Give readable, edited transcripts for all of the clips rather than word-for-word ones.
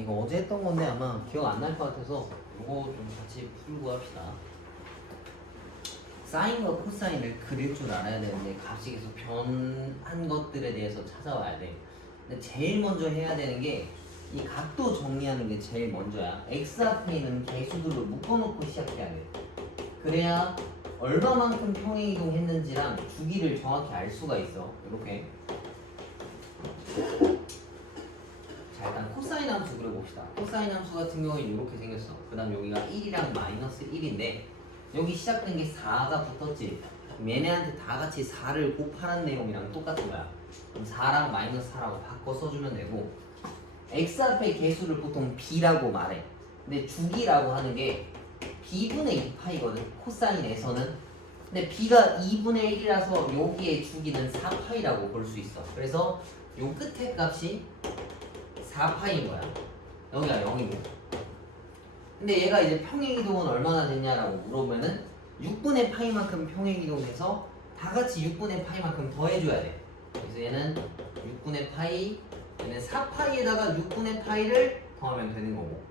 이거 어제 했던 건데 아마 기억 안 날 것 같아서 이거 좀 같이 풀고 합시다. 사인과 코사인을 그릴 줄 알아야 되는데 값이 계속 변한 것들에 대해서 찾아와야 돼. 근데 제일 먼저 해야 되는 게 이 각도 정리하는 게 제일 먼저야. x 앞에 있는 개수들을 묶어놓고 시작해야 돼. 그래야 얼마만큼 평행이동했는지랑 주기를 정확히 알 수가 있어. 이렇게. 자, 일단 코사인 함수 그려봅시다. 코사인 함수 같은 경우는 이렇게 생겼어. 그 다음 여기가 1이랑 마이너스 1인데 여기 시작된 게 4가 붙었지. 얘네한테 다 같이 4를 곱하는 내용이랑 똑같은 거야. 그럼 4랑 마이너스 4라고 바꿔 써주면 되고, x 앞에 개수를 보통 b라고 말해. 근데 주기라고 하는 게 b분의 2파이거든, 코사인에서는. 근데 b가 2분의 1이라서 여기에 주기는 4파이라고 볼 수 있어. 그래서 요 끝에 값이 4파이인 거야. 여기가 0이고. 근데 얘가 이제 평행이동은 얼마나 됐냐라고 물어보면은 6분의 파이만큼 평행이동해서 다 같이 6분의 파이만큼 더해줘야 돼. 그래서 얘는 6분의 파이, 얘는 4파이에다가 6분의 파이를 더하면 되는 거고.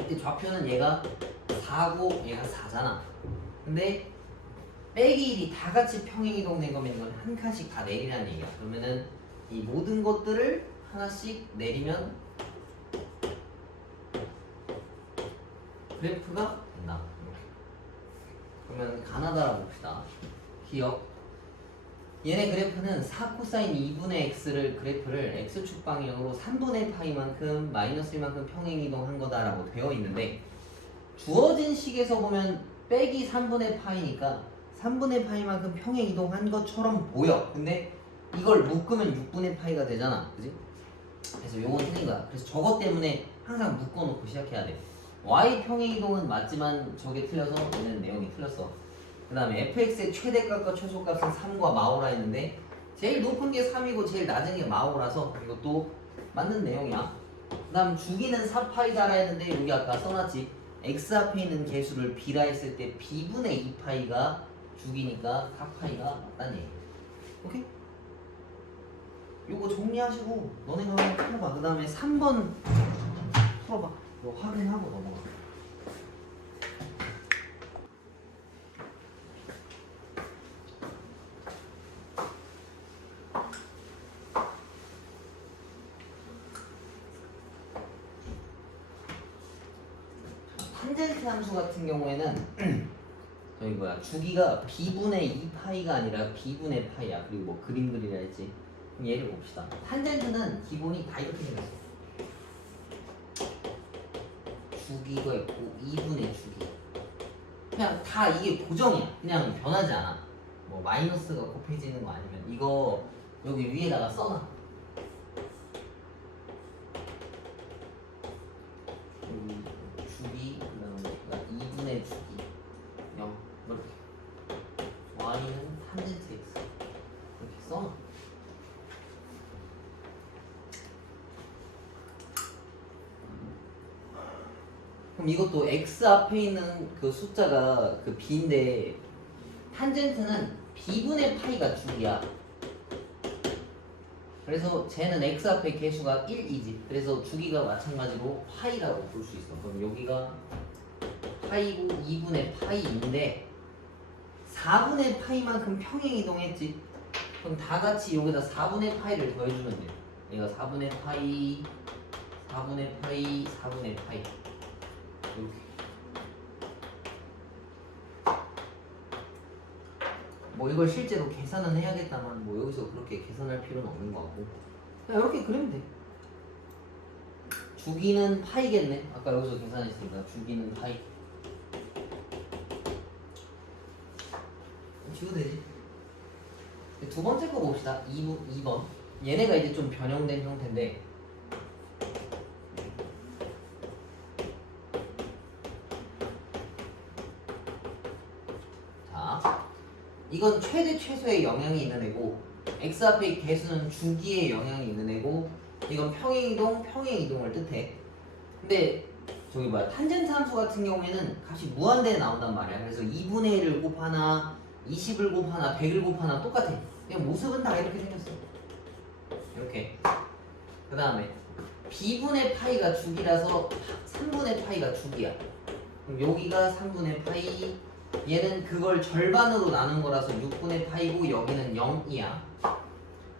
이때 좌표는 얘가 4고 얘가 4잖아. 근데 빼기 1이 다 같이 평행이동 된 거면 이건 한 칸씩 다 내리라는 얘기야. 그러면은 이 모든 것들을 하나씩 내리면 그래프가 된다. 그러면 가나다라 봅시다. 기억. 얘네 그래프는 4 코사인 2분의 x를 그래프를 x축 방향으로 3분의 파이만큼 마이너스 1만큼 평행이동한 거다라고 되어 있는데, 주어진 식에서 보면 빼기 3분의 파이니까 3분의 파이만큼 평행이동한 것처럼 보여. 근데 이걸 묶으면 6분의 파이가 되잖아, 그지? 그래서 요건 틀린 거야. 그래서 저것 때문에 항상 묶어놓고 시작해야 돼. y 평행이동은 맞지만 저게 틀려서 얘는 내용이 틀렸어. 그 다음에 fx의 최대값과 최소값은 3과 마오라 했는데 제일 높은 게 3이고 제일 낮은 게 마오라서 이것도 맞는 내용이야. 그 다음 주기는 4파이다라 했는데 여기 아까 써놨지. x 앞에 있는 개수를 b라 했을 때 b분의 2파이가 주기니까 4파이가 맞다는 얘기야. 오케이? 요거 정리하시고 너네가 한번 풀어봐. 그 다음에 3번 풀어봐. 이거 확인하고 넘어가. 탄젠트 함수 같은 경우에는 저기 뭐야, 주기가 b분의 2파이가 아니라 b분의 파이야. 그리고 뭐 그림 그리라 했지. 그럼 얘를 봅시다. 탄젠트는 기본이 다 이렇게 생겼어. 주기가 있고 2분의 주기. 그냥 다 이게 고정이야. 그냥 변하지 않아. 뭐 마이너스가 곱해지는 거 아니면 이거 여기 위에다가 써놔. 여기 주기, 그다음에 2분의 주기 0 이렇게. y는 탄젠트 x 이렇게 써놔. 그럼 이것도 x 앞에 있는 그 숫자가 그 b인데 탄젠트는 b분의 파이가 주기야. 그래서 쟤는 x 앞에 개수가 1이지. 그래서 주기가 마찬가지로 파이라고 볼 수 있어. 그럼 여기가 파이고 2분의 파이인데 4분의 파이만큼 평행이동했지. 그럼 다 같이 여기다 4분의 파이를 더해주면 돼. 얘가 4분의 파이, 4분의 파이, 4분의 파이 이렇게. 뭐 이걸 실제로 계산은 해야겠다만 뭐 여기서 그렇게 계산할 필요는 없는 것 같고 그냥 이렇게 그리면 돼. 주기는 파이겠네. 아까 여기서 계산했으니까 주기는 파이. 지워도 되지. 두 번째 거 봅시다. 2번. 얘네가 이제 좀 변형된 형태인데 자, 이건 최대 최소의 영향이 있는 애고 x 앞에 개수는 주기에 영향이 있는 애고 이건 평행이동을 뜻해. 근데 저기 뭐야, 탄젠트 함수 같은 경우에는 값이 무한대에 나온단 말이야. 그래서 2분의 1을 곱하나 20을 곱하나 100을 곱하나 똑같아. 그냥 모습은 다 이렇게 생겼어. 이렇게. 그 다음에 b분의 파이가 죽이라서 3분의 파이가 죽이야. 그럼 여기가 3분의 파이, 얘는 그걸 절반으로 나눈 거라서 6분의 파이고 여기는 0이야.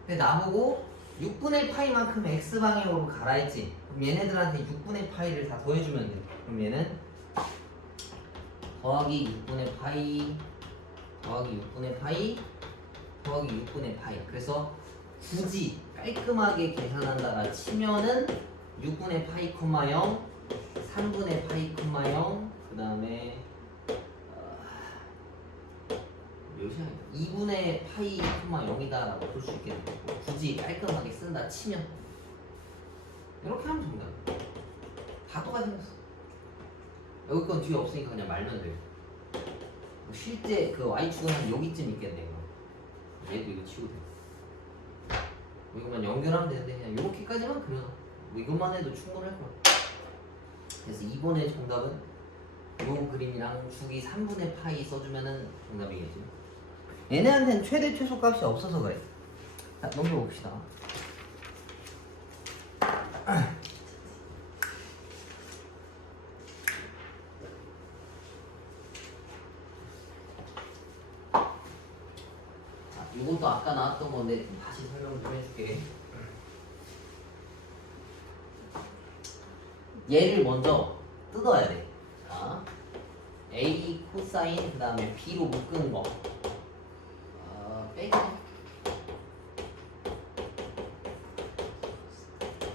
근데 나보고 6분의 파이만큼 x방향으로 가라 했지. 그럼 얘네들한테 6분의 파이를 다 더해주면 돼. 그럼 얘는 더하기 6분의 파이 더하기 6분의 파이 더하기 6분의 파이. 그래서 굳이 깔끔하게 계산한다라 치면은 6분의 파이, 0 3분의 파이, 0 그 다음에 몇이야? 2분의 파이, 0이다 라고 볼 수 있겠네. 굳이 깔끔하게 쓴다 치면 이렇게 하면 정답. 다 똑같이 생겼어. 여기 건 뒤에 없으니까 그냥 말면 돼요. 실제 그 y축은 한 여기쯤 있겠네. 얘도 이거 치고 돼. 이것만 연결하면 되는데 그냥 이렇게까지만 그려. 뭐 이것만 해도 충분할 거야. 그래서 이번에 정답은 요 그림이랑 주기 3분의 파이 써주면은 정답이겠지. 얘네한테는 최대 최소 값이 없어서 그래. 자, 넘겨봅시다. 이것도 아까 나왔던 건데 다시 설명 좀 해줄게. 얘를 먼저 뜯어야 돼. 자, A 코사인 그 다음에 B로 묶은 거 빼기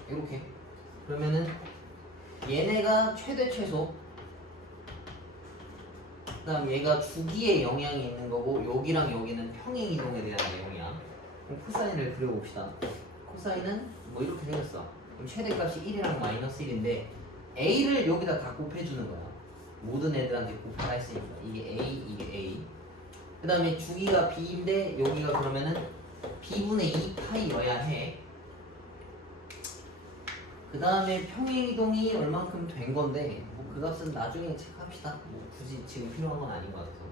이렇게. 그러면은 얘네가 최대 최소, 그 다음 얘가 주기에 영향이 있는 거고 여기랑 여기는 평행 이동에 대한 내용이야. 그럼 코사인을 그려봅시다. 코사인은 뭐 이렇게 생겼어. 그럼 최대값이 1이랑 마이너스 1인데 A를 여기다 다 곱해주는 거야. 모든 애들한테 곱하라 했으니까 이게 A, 이게 A. 그 다음에 주기가 B인데 여기가 그러면은 B분의 2파이여야 해. 그 다음에 평행이동이 얼만큼 된 건데 뭐 그 값은 나중에 체크합시다. 뭐 굳이 지금 필요한 건 아닌 것 같아서.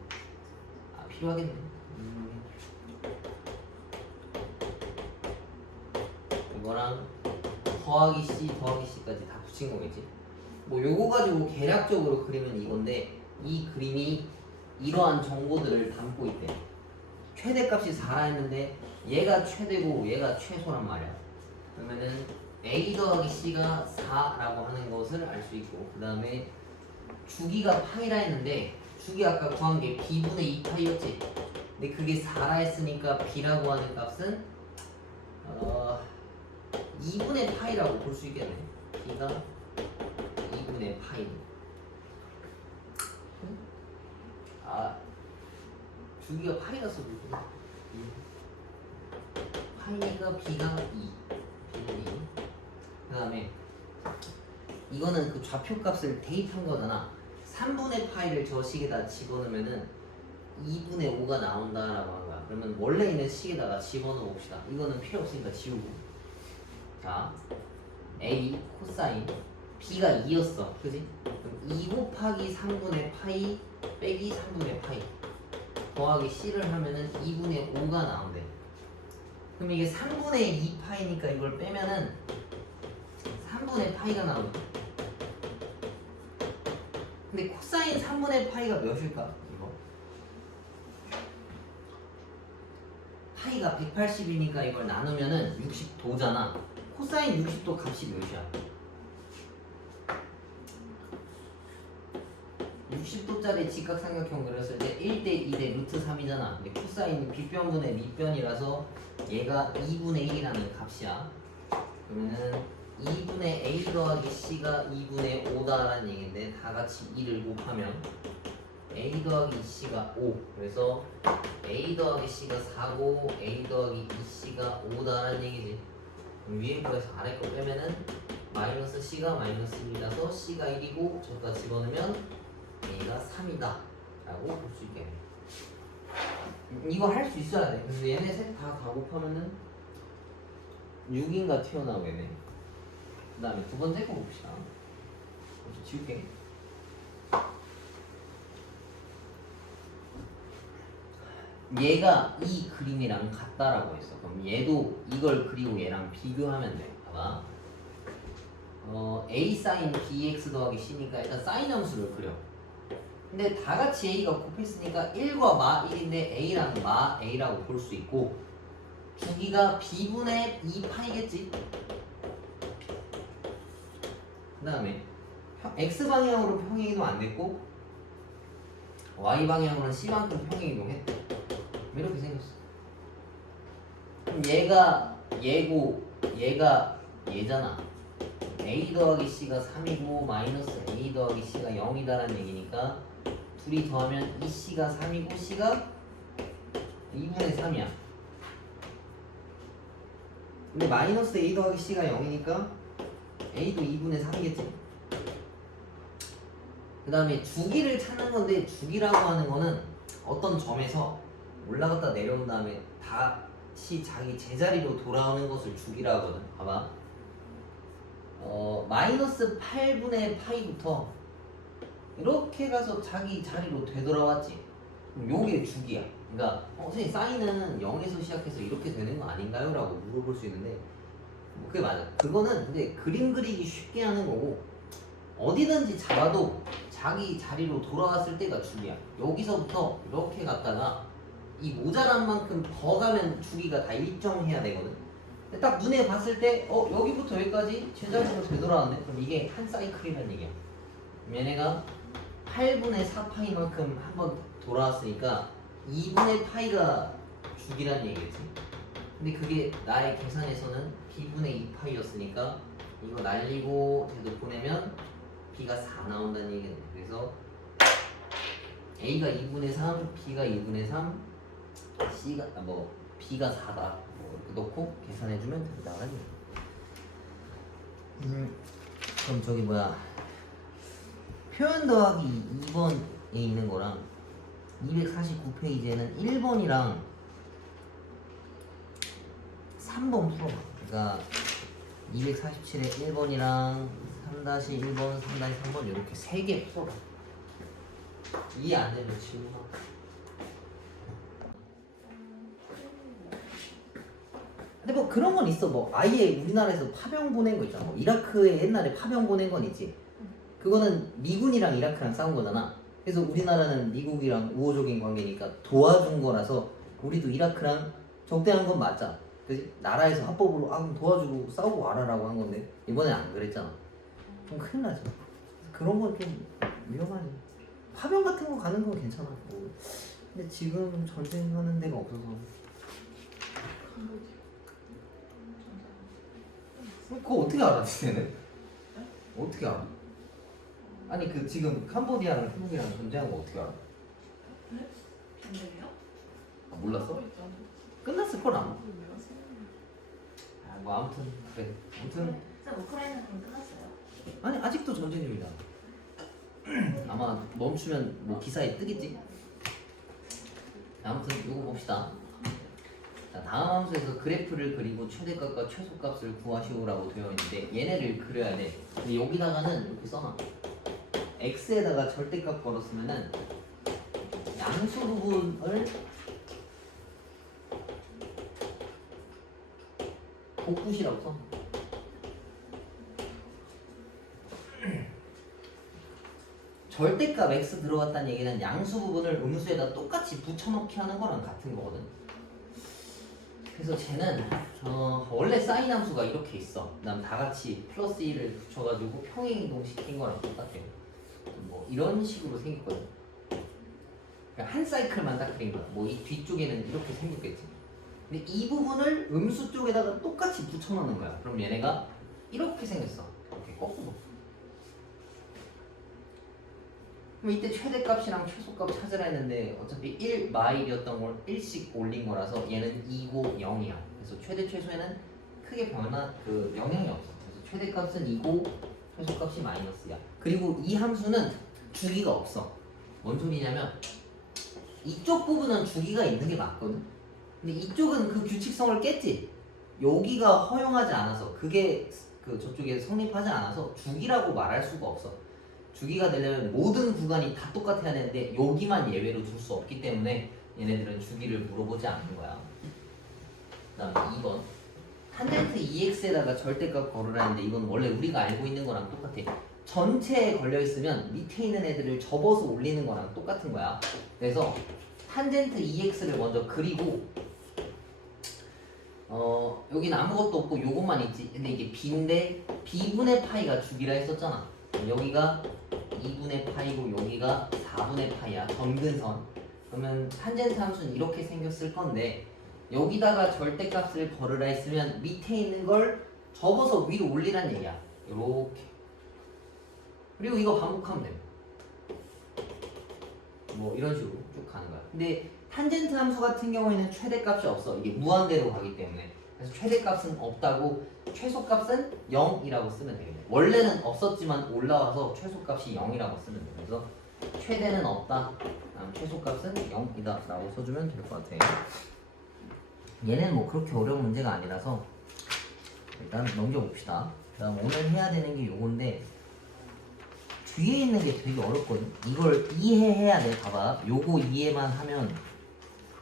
아, 필요하겠네. 이거랑 더하기 C 더하기 C까지 다 붙인 거겠지. 뭐 요거 가지고 계략적으로 그리면 이건데 이 그림이 이러한 정보들을 담고 있대. 최대값이 4라 했는데 얘가 최대고 얘가 최소란 말이야. 그러면은 A 더하기 C가 4라고 하는 것을 알 수 있고, 그 다음에 주기가 파이라 했는데 주기 아까 구한 게 B분의 2파이였지. 근데 그게 4라 했으니까 B라고 하는 값은 2분의 파이라고 볼 수 있겠네. B가 2분의 파이. 주기가 파이라서 그렇구나. 파이니까 B가 2. B는 2. 그 다음에 이거는 그 좌표값을 대입한 거잖아. 3분의 파이를 저 식에다 집어넣으면은 2분의 5가 나온다라고 하는 거야. 그러면 원래 있는 식에다가 집어넣어 봅시다. 이거는 필요 없으니까 지우고. 자, A 코사인 B가 2였어. 그지? 그럼 2 곱하기 3분의 파이 빼기 3분의 파이 더하기 C를 하면은 2분의 5가 나온대. 그럼 이게 3분의 2파이니까 이걸 빼면은 3분의 파이가 나오거든. 근데 코사인 3분의 파이가 몇일까? 이거 파이가 180이니까 이걸 나누면은 60도잖아. 코사인 60도 값이 몇이야? 60도짜리 직각삼각형 그렸을 때 1대 2대 루트 3이잖아. 근데 코사인이 빗변분의 밑변이라서 얘가 2분의 1이라는 값이야. 그러면은 2분의 A 더하기 C가 2분의 5다라는 얘기인데 다 같이 2를 곱하면 A 더하기 C가 5. 그래서 A 더하기 C가 4고 A 더하기 2C가 5다라는 얘기지. 그럼 위에 거에서 아래 거 빼면은 마이너스 C가 마이너스 1이라서 C가 1이고 저기다 집어넣으면 A가 3이다 라고 볼 수 있겠네. 이거 할 수 있어야 돼. 그래서 얘네 셋 다 곱하면은 6인가 튀어나오겠네. 그 다음에 두 번째 거 봅시다. 먼저 지울게. 얘가 이 그림이랑 같다라고 했어. 그럼 얘도 이걸 그리고 얘랑 비교하면 돼. 봐봐. a sin bx 더하기 c니까 일단 사인 함수를 그려. 근데 다 같이 a가 곱했으니까 1과 마 1인데 a랑 마 a라고 볼 수 있고 주기가 b분의 2파이겠지. 그 다음에 x방향으로 평행이동 안 됐고 y방향으로는 c만큼 평행이동했대. 이렇게 생겼어. 그럼 얘가 얘고 얘가 얘잖아. a 더하기 c가 3이고 마이너스 a 더하기 c가 0이다라는 얘기니까 둘이 더하면 2c가 3이고 c가 2분의 3이야. 근데 마이너스 a 더하기 c가 0이니까 a도 2분의 3이겠지. 그 다음에 주기를 찾는 건데 주기라고 하는 거는 어떤 점에서 올라갔다 내려온 다음에 다시 자기 제자리로 돌아오는 것을 주기라 하거든. 봐봐. 마이너스 8분의 파이부터 이렇게 가서 자기 자리로 되돌아왔지. 그럼 요게 주기야. 그러니까 선생님 사인은 0에서 시작해서 이렇게 되는 거 아닌가요? 라고 물어볼 수 있는데 그게 맞아. 그거는 근데 그림 그리기 쉽게 하는 거고 어디든지 잡아도 자기 자리로 돌아왔을 때가 주기야. 여기서부터 이렇게 갔다가 이 모자란 만큼 더 가면 주기가 다 일정해야 되거든. 근데 딱 눈에 봤을 때 여기부터 여기까지 제자리로 되돌아왔네. 그럼 이게 한 사이클이라는 얘기야. 얘네가 8분의 4파이만큼 한번 돌아왔으니까 2분의 파이가 주기란 얘기겠지. 근데 그게 나의 계산에서는 b분의 2파이였으니까 이거 날리고 제도 보내면 b가 4 나온다는 얘기네. 그래서 a가 2분의 3, b가 2분의 3, c가 b가 4다. 이렇게 넣고 계산해주면 된다. 그럼 저기 뭐야? 표현 더하기 2번에 있는 거랑 249페이지에는 1번이랑 3번 풀어봐. 그러니까 247에 1번이랑 3-1번, 3-3번 이렇게 3개 풀어봐. 이해 안 되면 질문하고. 근데 뭐 그런 건 있어. 뭐 아예 우리나라에서 파병 보낸 거 있잖아. 뭐 이라크에 옛날에 파병 보낸 건 있지. 그거는 미군이랑 이라크랑 싸운 거잖아. 그래서 우리나라는 미국이랑 우호적인 관계니까 도와준 거라서 우리도 이라크랑 적대한 건 맞자. 그지? 나라에서 합법으로 그럼 도와주고 싸우고 와라라고 한 건데 이번엔 안 그랬잖아. 좀 큰일 나죠. 그런 건 좀 위험하지. 파병 같은 거 가는 건 괜찮아. 뭐. 근데 지금 전쟁하는 데가 없어서. 그거 어떻게 알아, 니네는? 어떻게 알아? 아니 그 지금 캄보디아랑 태국이랑 전쟁한 거 어떻게 알아? 네? 전쟁이요? 아, 몰랐어? 끝났을 걸 아마. 뭐 아무튼 그래. 아무튼 쌤 우크라이나 그럼 끝났어요? 아니 아직도 전쟁 중이다. 아마 멈추면 뭐 기사에 뜨겠지. 아무튼 이거 봅시다. 자, 다음 함수에서 그래프를 그리고 최대값과 최소값을 구하시오라고 되어 있는데 얘네를 그려야 돼. 근데 여기다가는 이렇게 써놔. x에다가 절대값 걸었으면은 양수 부분을 복붙이라고 써. 절대값 x 들어갔다는 얘기는 양수 부분을 음수에다 똑같이 붙여넣기 하는 거랑 같은 거거든. 그래서 쟤는 원래 사인 함수가 이렇게 있어. 그다음 다 같이 플러스 1을 붙여가지고 평행이동 시킨 거랑 똑같아요. 뭐 이런 식으로 생겼거든. 그러니까 한 사이클만 딱 그린 거야. 뭐 이 뒤쪽에는 이렇게 생겼겠지. 근데 이 부분을 음수 쪽에다가 똑같이 붙여넣는 거야. 그럼 얘네가 이렇게 생겼어. 이렇게 거꾸로. 그럼 이때 최대값이랑 최소값 찾으라 했는데 어차피 1 마일이었던 걸 1씩 올린 거라서 얘는 2고 0이야. 그래서 최대 최소에는 크게 영향이 없어. 그래서 최대값은 2고 최소값이 마이너스야. 그리고 이 함수는 주기가 없어. 뭔 소리냐면 이쪽 부분은 주기가 있는 게 맞거든. 근데 이쪽은 그 규칙성을 깼지. 여기가 허용하지 않아서 그게 저쪽에 성립하지 않아서 주기라고 말할 수가 없어. 주기가 되려면 모든 구간이 다 똑같아야 되는데 여기만 예외로 둘 수 없기 때문에 얘네들은 주기를 물어보지 않는 거야. 그 다음에 2번 탄젠트 2x에다가 절대값 걸으라는데 이건 원래 우리가 알고 있는 거랑 똑같아. 전체에 걸려 있으면 밑에 있는 애들을 접어서 올리는 거랑 똑같은 거야. 그래서 탄젠트 2x를 먼저 그리고 여기는 아무것도 없고 요것만 있지. 근데 이게 b인데 b분의 파이가 주기라 했었잖아. 여기가 2분의 파이고 여기가 4분의 파이야. 점근선. 그러면 탄젠트 함수는 이렇게 생겼을 건데 여기다가 절대값을 걸으라 했으면 밑에 있는 걸 접어서 위로 올리란 얘기야. 이렇게. 그리고 이거 반복하면 돼. 뭐 이런 식으로 쭉 가는 거야. 근데 탄젠트 함수 같은 경우에는 최대값이 없어. 이게 무한대로 가기 때문에. 그래서 최대값은 없다고 최소값은 0이라고 쓰면 되겠네. 원래는 없었지만 올라와서 최소값이 0이라고 쓰면 돼. 그래서 최대는 없다. 최소값은 0이다 라고 써주면 될 것 같아. 얘는 뭐 그렇게 어려운 문제가 아니라서 일단 넘겨봅시다. 그 다음 오늘 해야 되는 게 요건데 뒤에 있는 게 되게 어렵거든. 이걸 이해해야 돼. 봐봐. 요거 이해만 하면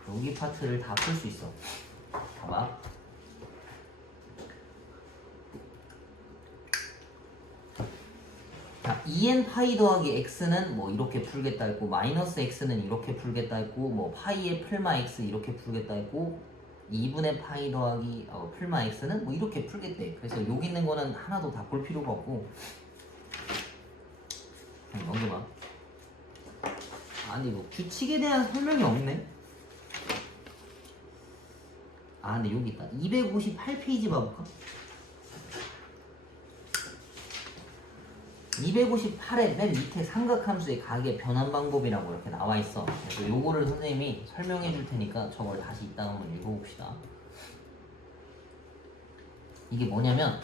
여기 파트를 다 풀 수 있어. 봐봐. 자, 2n 파이 더하기 x는 뭐 이렇게 풀겠다 했고 마이너스 x는 이렇게 풀겠다 했고 뭐 파이의 풀마 x 이렇게 풀겠다 했고 2분의 파이 더하기 풀마 x는 뭐 이렇게 풀겠대. 그래서 여기 있는 거는 하나도 다 볼 필요가 없고 넘겨봐. 아니 뭐 규칙에 대한 설명이 없네. 아 근데 여기 있다. 258페이지 봐볼까? 258에 맨 밑에 삼각함수의 각의 변환 방법이라고 이렇게 나와 있어. 그래서 요거를 선생님이 설명해 줄 테니까 저걸 다시 이따 한번 읽어봅시다. 이게 뭐냐면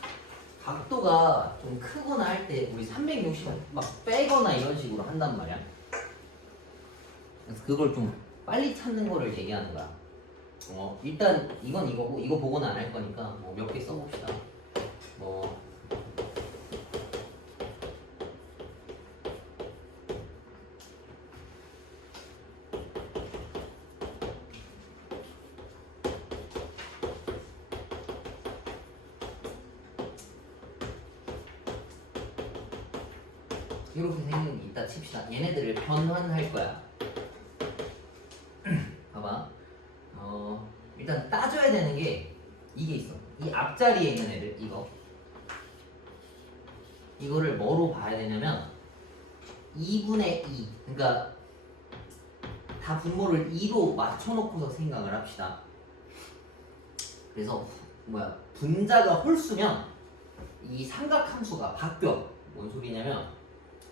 각도가 좀 크거나 할 때 우리 360 막 빼거나 이런 식으로 한단 말이야. 그래서 그걸 좀 빨리 찾는 거를 얘기하는 거야. 일단 이건 이거고 이거 보고는 안 할 거니까 뭐 몇 개 써봅시다. 뭐 이렇게 생긴 게 있다 칩시다. 얘네들을 변환할 거야. 봐봐. 일단 따져야 되는 게 이게 있어. 이 앞자리에 있는 애들 이거를 뭐로 봐야 되냐면 2분의 2. 그러니까 다 분모를 2로 맞춰놓고서 생각을 합시다. 그래서 분자가 홀수면 이 삼각함수가 바뀌어. 뭔 소리냐면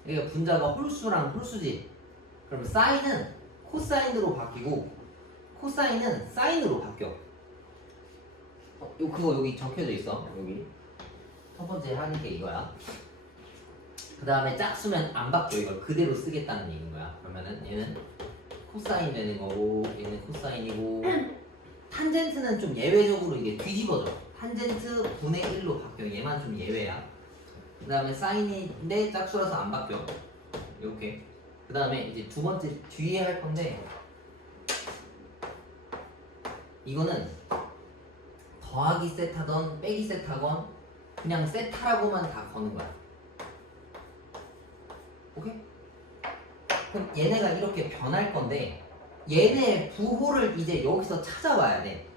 여기가 분자가 홀수랑 홀수지. 그럼 사인은 코사인으로 바뀌고 코사인은 사인으로 바뀌어. 그거 여기 적혀져 있어. 여기 첫 번째 하는 게 이거야. 그 다음에 짝수면 안 바뀌어. 이걸 그대로 쓰겠다는 얘기인 거야. 그러면은 얘는 코사인 되는 거고 얘는 코사인이고 탄젠트는 좀 예외적으로 이게 뒤집어져. 탄젠트 분의 1로 바뀌어. 얘만 좀 예외야. 그 다음에 사인인데 짝수라서 안 바뀌어. 이렇게. 그 다음에 이제 두 번째 뒤에 할 건데 이거는 더하기 셋하던 빼기 셋하건 그냥 셋하라고만 다 거는 거야. 오케이? 그럼 얘네가 이렇게 변할 건데 얘네 부호를 이제 여기서 찾아와야 돼.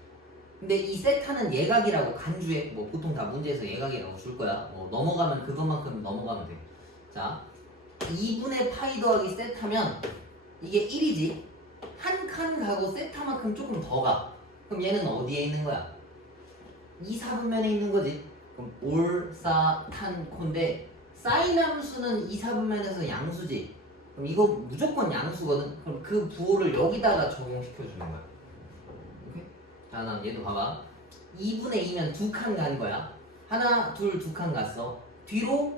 근데 이 셋하는 예각이라고 간주해. 뭐 보통 다 문제에서 예각이라고 줄 거야. 넘어가면 그것만큼 넘어가면 돼. 자, 2분의 파이 더하기 셋하면 이게 1이지. 한 칸 가고 셋하만큼 조금 더 가. 그럼 얘는 어디에 있는 거야? 2, 4분면에 있는 거지. 그럼 올, 사, 탄, 콘데 사인 함수는 2, 4분면에서 양수지. 그럼 이거 무조건 양수거든. 그럼 그 부호를 여기다가 적용시켜 주는 거야. 오케이? 자, 난 얘도 봐봐. 2분의 2면 두 칸 간 거야. 하나, 둘, 두 칸 갔어. 뒤로,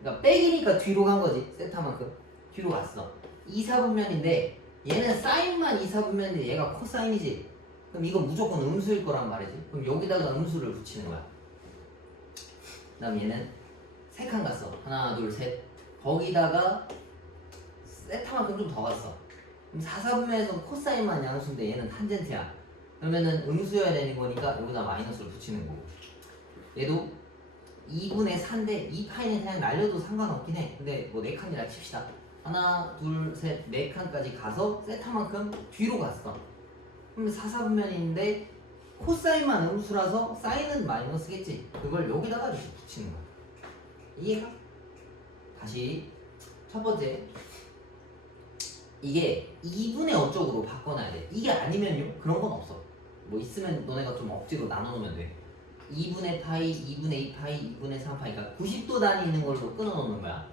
그러니까 빼기니까 뒤로 간 거지. 세타만큼. 뒤로 갔어. 2, 4분면인데 얘는 사인만 2, 4분면인데 얘가 코사인이지. 그럼 이거 무조건 음수일 거란 말이지. 그럼 여기다가 음수를 붙이는 거야. 그 다음 얘는 세 칸 갔어. 하나, 둘, 셋. 거기다가 세타만큼 좀 더 갔어. 그럼 4, 4분면에서 코사인만 양수인데 얘는 탄젠트야. 그러면은 음수여야 되는 거니까 여기다 마이너스를 붙이는 거고. 얘도 2분의 4인데 2파이는 그냥 날려도 상관없긴 해. 근데 뭐 4칸이라 칩시다. 하나, 둘, 셋, 4칸까지 가서 세타만큼 뒤로 갔어. 그럼 4, 4분면인데 코사인만 음수라서 사인은 마이너스겠지. 그걸 여기다가 이렇게 붙이는 거야. 이해가? 다시 첫 번째, 이게 2분의 어쪽으로 바꿔놔야 돼. 이게 아니면요 그런 건 없어. 뭐 있으면 너네가 좀 억지로 나눠놓으면 돼. 2분의 파이, 2분의 2파이, 2분의 3파이, 그러니까 90도 단위 있는 걸로 끊어놓는 거야.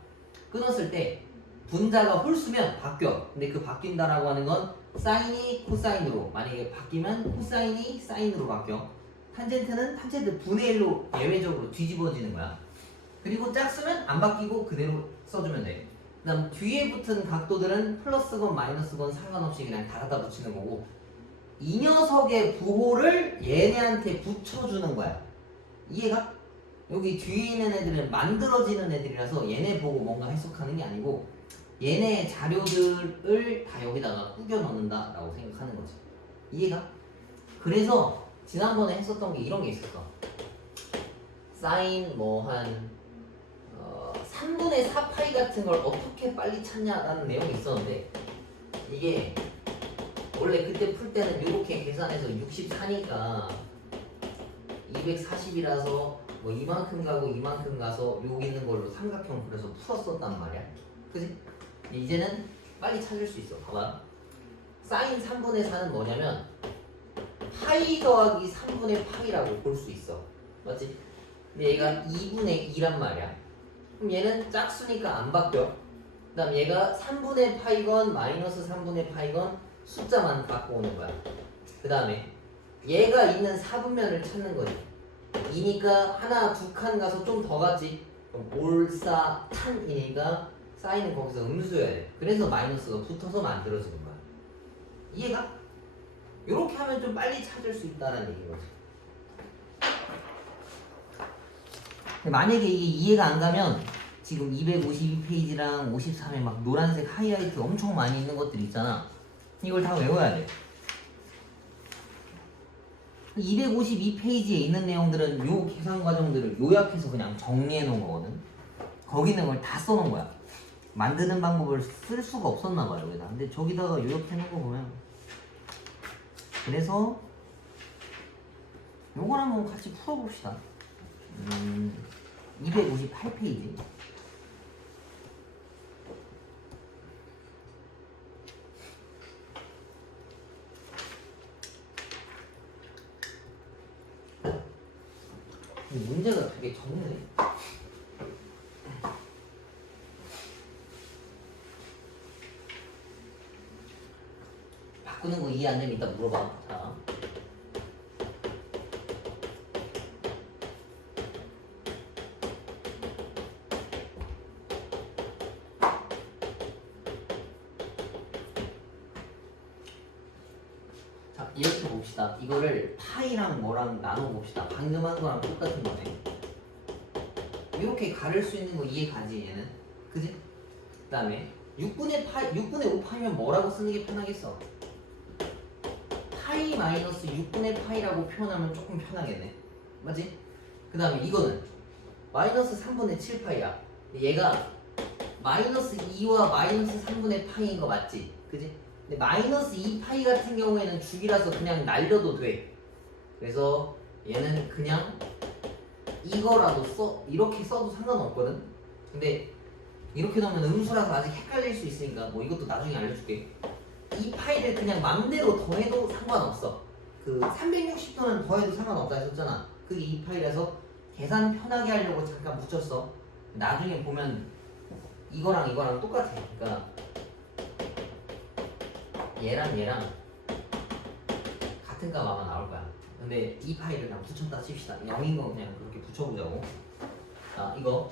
끊었을 때 분자가 홀수면 바뀌어. 근데 그 바뀐다라고 하는 건 사인이 코사인으로, 만약에 바뀌면 코사인이 사인으로 바뀌어. 탄젠트는 탄젠트 분의 1로 예외적으로 뒤집어지는 거야. 그리고 짝수는 안 바뀌고 그대로 써주면 돼. 그 다음 뒤에 붙은 각도들은 플러스건 마이너스건 상관없이 그냥 다 갖다 붙이는 거고, 이 녀석의 부호를 얘네한테 붙여주는 거야. 이해가? 여기 뒤에 있는 애들은 만들어지는 애들이라서 얘네 보고 뭔가 해석하는 게 아니고 얘네 자료들을 다 여기다가 꾸겨 넣는다 라고 생각하는 거지. 이해가? 그래서 지난번에 했었던 게 이런 게 있었어. 사인 뭐 한 3분의 4파이 같은 걸 어떻게 빨리 찾냐라는 내용이 있었는데, 이게 원래 그때 풀 때는 이렇게 계산해서 64니까 240이라서 뭐 이만큼 가고 이만큼 가서 여기 있는 걸로 삼각형 그려서 풀었었단 말이야. 그지? 이제는 빨리 찾을 수 있어. 봐봐. 사인 3분의 4는 뭐냐면 파이 더하기 3분의 파이라고 볼 수 있어. 맞지? 근데 얘가 2분의 2란 말이야. 그럼 얘는 짝수니까 안 바뀌어. 그 다음 얘가 3분의 파이건 마이너스 3분의 파이건 숫자만 갖고 오는 거야. 그 다음에 얘가 있는 4분면을 찾는 거지. 2니까 하나, 두 칸 가서 좀 더 갔지. 그럼 올사탄이니까 사인은 거기서 음수여야 돼. 그래서 마이너스가 붙어서 만들어지는 거야. 이해가? 이렇게 하면 좀 빨리 찾을 수 있다는 얘기인 거지. 만약에 이게 이해가 안 가면 지금 252페이지랑 53에 막 노란색 하이라이트 엄청 많이 있는 것들 있잖아. 이걸 다 외워야 돼. 252페이지에 있는 내용들은 요 계산 과정들을 요약해서 그냥 정리해 놓은 거거든. 거기 있는 걸 다 써놓은 거야. 만드는 방법을 쓸 수가 없었나 봐요, 여기다. 근데 저기다가 요약해 놓은 거 보면, 그래서 요걸 한번 같이 풀어봅시다. 258페이지. 문제가 되게 적네. 바꾸는 거 이해 안 되면 이따 물어봐. 자. 자, 이렇게 봅시다. 이거를 파이랑 뭐랑 나눠봅시다. 방금 한 거랑 똑같은 거네. 이렇게 가를 수 있는 거 이해 가지, 얘는? 그지? 그 다음에 6분의 5파이면 뭐라고 쓰는 게 편하겠어? 파이 마이너스 6분의 파이라고 표현하면 조금 편하겠네. 맞지? 그 다음에 이거는 마이너스 3분의 7파이야. 얘가 마이너스 2와 마이너스 3분의 파이인 거 맞지? 그지? 근데 마이너스 2파이 같은 경우에는 죽이라서 그냥 날려도 돼. 그래서 얘는 그냥 이거라도 써, 이렇게 써도 상관없거든. 근데 이렇게 넣으면 음수라서 아직 헷갈릴 수 있으니까 뭐 이것도 나중에 알려줄게. 이 파이를 그냥 맘대로 더해도 상관없어. 그 360도는 더해도 상관없다 했었잖아. 그게 이 파이라서 계산 편하게 하려고 잠깐 붙였어. 나중에 보면 이거랑 이거랑 똑같아. 그러니까 얘랑 같은 값 아마 나올 거야. 근데 이 파이를 그냥 붙였다 칩시다. 0인 거 그냥 그렇게 붙여보자고. 자, 이거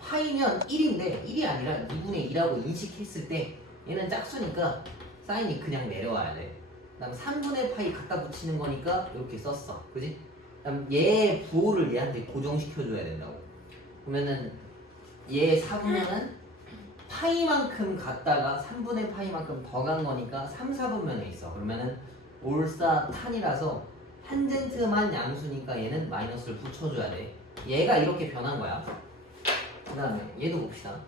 파이면 1인데 1이 아니라 2분의 2라고 인식했을 때 얘는 짝수니까 사인이 그냥 내려와야 돼. 그 다음 3분의 파이 갖다 붙이는 거니까 이렇게 썼어. 그지? 그 다음 얘의 부호를 얘한테 고정시켜줘야 된다고. 그러면은 얘 4분면은 파이만큼 갔다가 3분의 파이만큼 더 간 거니까 3, 4분면에 있어. 그러면은 올사 탄이라서 탄젠트만 양수니까 얘는 마이너스를 붙여줘야 돼. 얘가 이렇게 변한 거야. 그 다음에 얘도 봅시다.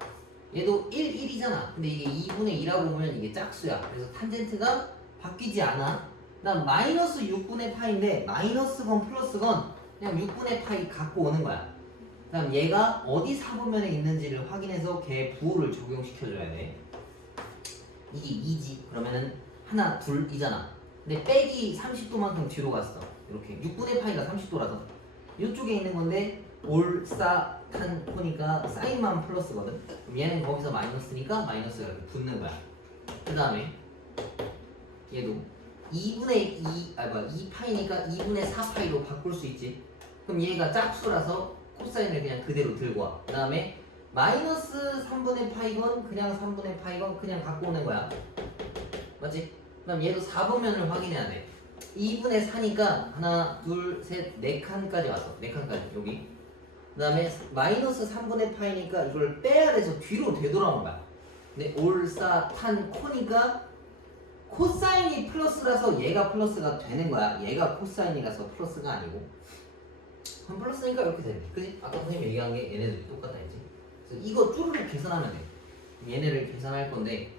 얘도 1, 1이잖아. 근데 이게 2분의 2라고 보면 이게 짝수야. 그래서 탄젠트가 바뀌지 않아. 그 다음 마이너스 6분의 파인데 마이너스건 플러스건 그냥 6분의 파이 갖고 오는 거야. 그 다음 얘가 어디 사분면에 있는지를 확인해서 걔 부호를 적용시켜줘야 돼. 이게 2지. 그러면은 하나, 둘이잖아. 근데 빼기 30도만큼 뒤로 갔어. 이렇게 6분의 파이가 30도라서 이쪽에 있는 건데 올사탄 코니까 사인만 플러스거든. 그럼 얘는 거기서 마이너스니까 마이너스가 이렇게 붙는 거야. 그 다음에 얘도 2분의 2파이니까 2분의 4파이로 바꿀 수 있지. 그럼 얘가 짝수라서 코사인을 그냥 그대로 들고 와. 그 다음에 마이너스 3분의 파이건 그냥 3분의 파이건 그냥 갖고 오는 거야. 맞지? 그 다음 얘도 4분면을 확인해야 돼. 2분의 4니까 하나, 둘, 셋, 4칸까지 왔어. 4칸까지 여기. 그 다음에 마이너스 3분의 파이니까 이걸 빼야 돼서 뒤로 되돌아온 거야. 근데 올사탄 코니까 코사인이 플러스라서 얘가 플러스가 되는 거야. 얘가 코사인이라서 플러스가 아니고. 그럼 플러스니까 이렇게 되네. 그지? 아까 선생님이 얘기한 게 얘네들이 똑같다 했지. 그래서 이거 쭈루룩 계산하면 돼. 얘네를 계산할 건데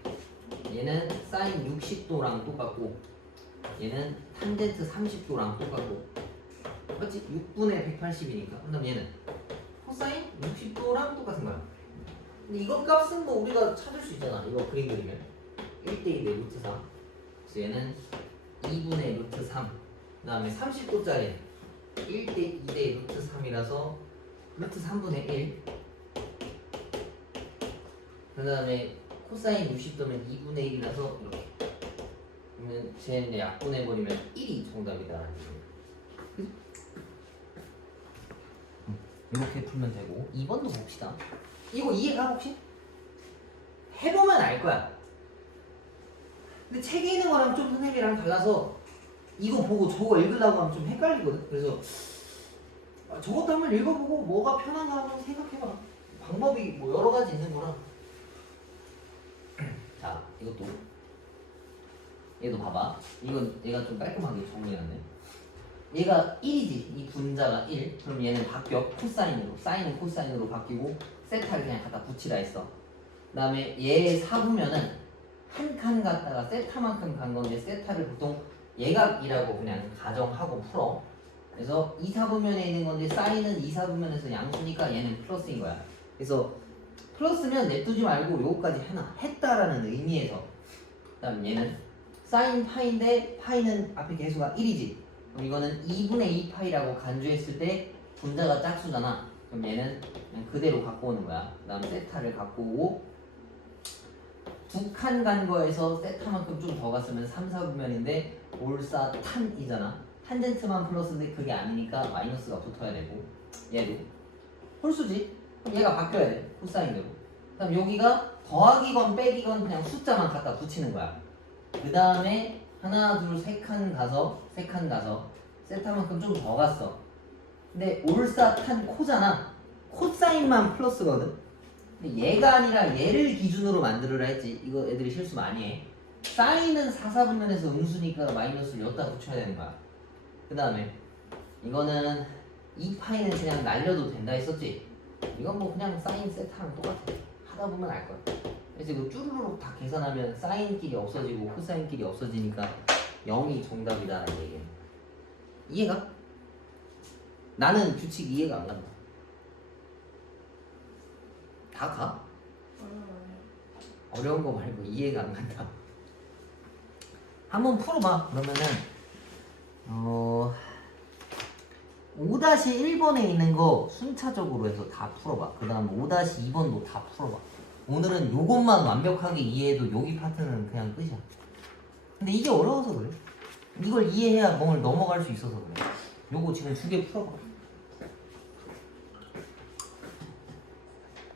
얘는 사인 60도랑 똑같고 얘는 탄젠트 30도랑 똑같고 맞지? 6분의 180이니까. 그 다음 얘는 코사인 60도랑 똑같은 거야. 근데 이거 값은 뭐 우리가 찾을 수 있잖아. 이거 그림 그리면 1대2 대 루트 3. 그래서 얘는 2분의 루트 3. 그 다음에 30도짜리 1대2 대 루트 3이라서 루트 3분의 1. 그 다음에 코사인 60도면 2분의 1이라서 이렇게. 그러면 쟤는 약분해버리면 1이 정답이다라는 얘기예요. 이렇게 풀면 되고 2번도 봅시다. 이거 이해가 혹시? 해보면 알 거야. 근데 책에 있는 거랑 좀 선생님이랑 달라서 이거 보고 저거 읽으려고 하면 좀 헷갈리거든. 그래서 저것도 한번 읽어보고 뭐가 편한가 한번 생각해봐. 방법이 뭐 여러 가지 있는 거라. 자, 이것도 얘도 봐봐. 이건 얘가 좀 깔끔하게 정리하네. 얘가 1이지. 이 분자가 1. 그럼 얘는 바뀌어. 코사인으로. 사인은 코사인으로 바뀌고 세타를 그냥 갖다 붙이라 했어. 그 다음에 얘 사분면은 한 칸 갖다가 세타만큼 간 건데 세타를 보통 예각이라고 그냥 가정하고 풀어. 그래서 2사분면에 있는 건데 사인은 2사분면에서 양수니까 얘는 플러스인 거야. 그래서 플러스면 냅두지 말고 요거까지 해놔. 했다라는 의미에서. 그 다음 얘는 사인 파인데 파이는 앞에 개수가 1이지. 그럼 이거는 2분의 2파이라고 간주했을 때 분자가 짝수잖아. 그럼 얘는 그냥 그대로 갖고 오는 거야. 그 다음 세타를 갖고 오고 두 칸 간 거에서 세타만큼 좀 더 갔으면 3, 4분면인데 올사탄이잖아. 탄젠트만 플러스인데 그게 아니니까 마이너스가 붙어야 되고 얘도 홀수지. 그럼 얘가 바뀌어야 돼. 코사인으로. 그 다음 여기가 더하기건 빼기건 그냥 숫자만 갖다 붙이는 거야. 그 다음에 하나, 둘, 세 칸 가서 세타만큼 좀 더 갔어. 근데 올사탄 코잖아. 코사인만 플러스거든. 근데 얘가 아니라 얘를 기준으로 만들으라 했지. 이거 애들이 실수 많이 해. 사인은 4, 4분면에서 음수니까 마이너스를 여기다 붙여야 되는 거야. 그 다음에 이거는 2파이는 그냥 날려도 된다 했었지. 이건 뭐 그냥 사인 세타랑 똑같아. 하다 보면 알 거야. 그래서 이거 쭈루룩 다 계산하면 사인끼리 없어지고 코사인끼리 없어지니까 0이 정답이다라는 얘기야. 이해가? 나는 규칙 이해가 안 간다. 다 가? 어려운 거 말고 이해가 안 간다. 한번 풀어봐. 그러면은 5-1번에 있는 거 순차적으로 해서 다 풀어봐. 그 다음 5-2번도 다 풀어봐. 오늘은 요것만 완벽하게 이해해도 여기 파트는 그냥 끝이야. 근데 이게 어려워서 그래. 이걸 이해해야 뭘 넘어갈 수 있어서 그래. 요거 지금 2개 풀어봐.